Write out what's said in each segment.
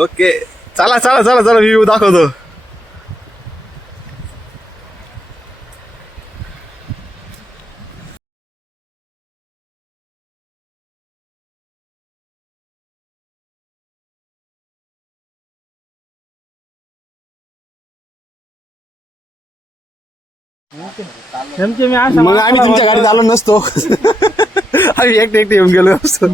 Okay चला चला चला चला व्ह्यू दाखवतो. मग आम्ही तुमच्या गाडीत आलो नसतो. आम्ही एकटे एकटे येऊन गेलो असतो.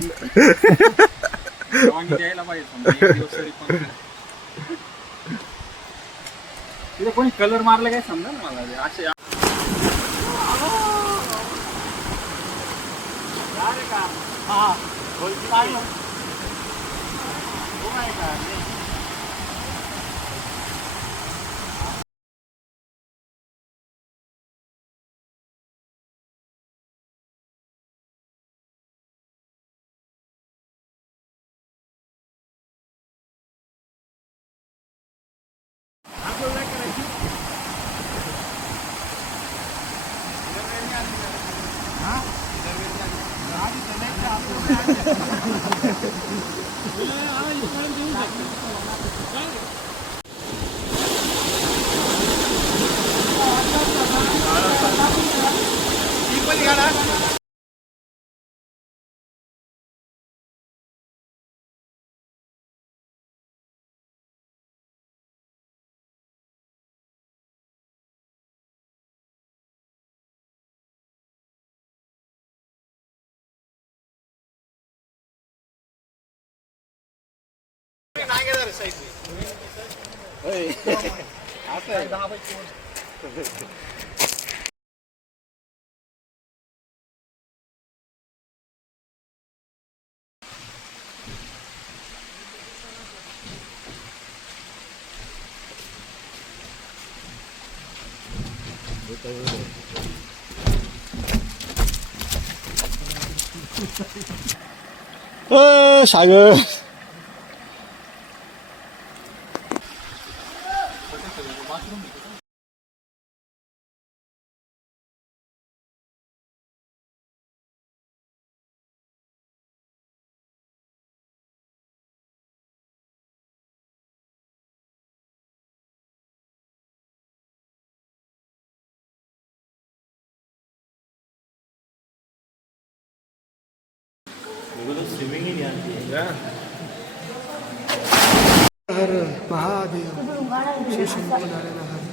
कोणी कलर मारला काय समजा ना मला असे. सागर हर महादेव श्री शंकरनारायण हर.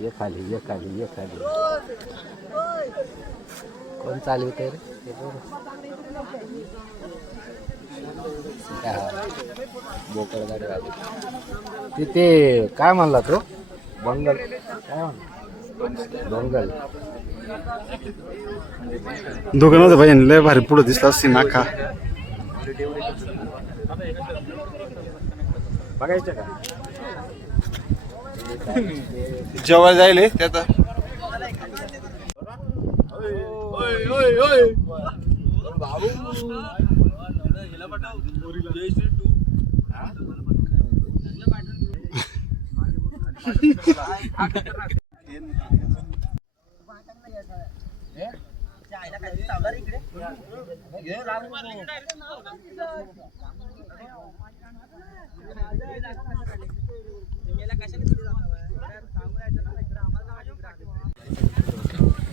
ये खाली ये खाली ये खाली. कोण चालवते रे? बोकड गाडी आली तिथे. काय म्हणला तो? बंगल काय म्हणला? बंगल दुकानात भाई लय भारी पुढे दिसला असते नाका. बघायचं का जेव्हा जाईल त्यात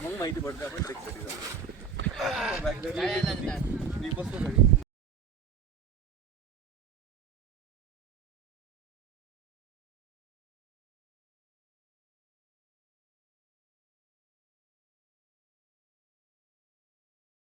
मग माहिती पडतं आपण ट्रेक साठी.